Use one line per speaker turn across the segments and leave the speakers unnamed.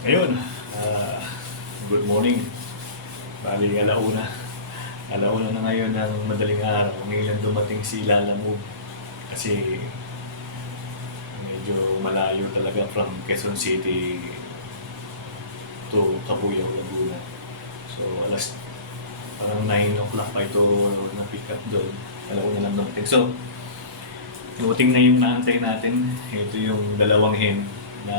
Ngayon, ah, good morning. Bali, alauna. Alauna na ngayon ng madaling araw. Ngayon dumating si Lala Move. Kasi medyo malayo talaga from Quezon City to Cabuyao, Laguna. So, alas parang 9 o'clock pa ito na-pick up doon. Alauna lang dumating. So, dumating na yung naantay natin. Ito yung dalawang hen na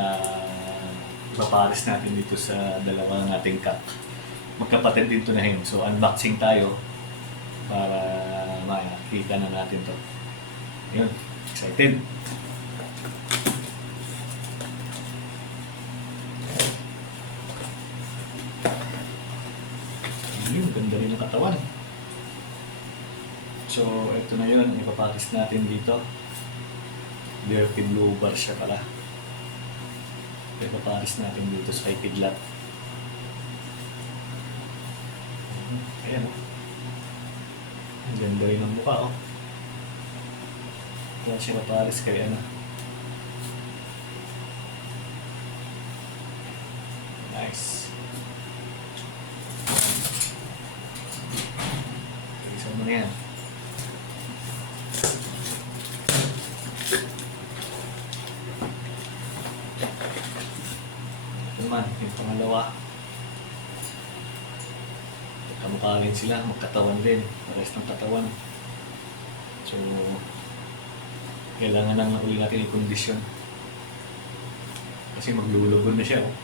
ipapares natin dito sa dalawang nating cup. Magkapatid din to na hen. So, unboxing tayo para makita na natin to. Yun, excited. Yun, ganda rin yung katawan. So, ito na yun, ang ipapares natin dito. Dirty blue bar siya pala. Ipapares natin dito sa kay Pidlat. Ayan oh. Ang ganda rin ng mukha oh. Kaya siya mapares kay ano. Nice. Isa mo na yan. Naman, yung pangalawa. Kamukha rin sila, magkatawan din. Pares ng katawan. So, kailangan nang uli natin yung kondisyon. Kasi maglulugon na siya. Oh.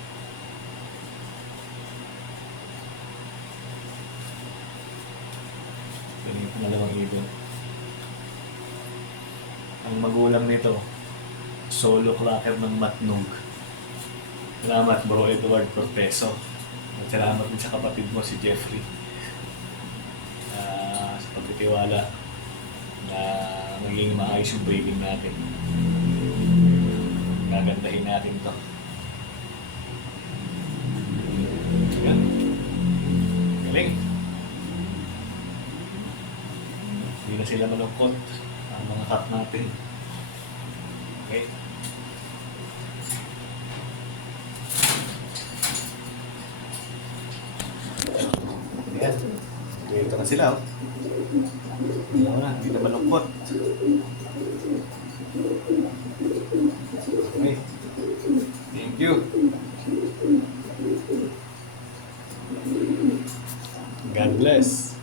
Yan yung pangalawang ibon. Ang magulang nito, solo cracker ng Matnog. Salamat bro Edward Corteso. At salamat din sa kapatid mo si Jeffrey. Ah, sa pagtitiwala na maging maayos yung breeding natin. Gagandahin natin to. Yan. Galing. Hindi na sila malungkot. Ang mga cut natin. Okay. Ayan. Dito na sila, oh. Na, hindi na malungkot. Okay. Thank you. God bless.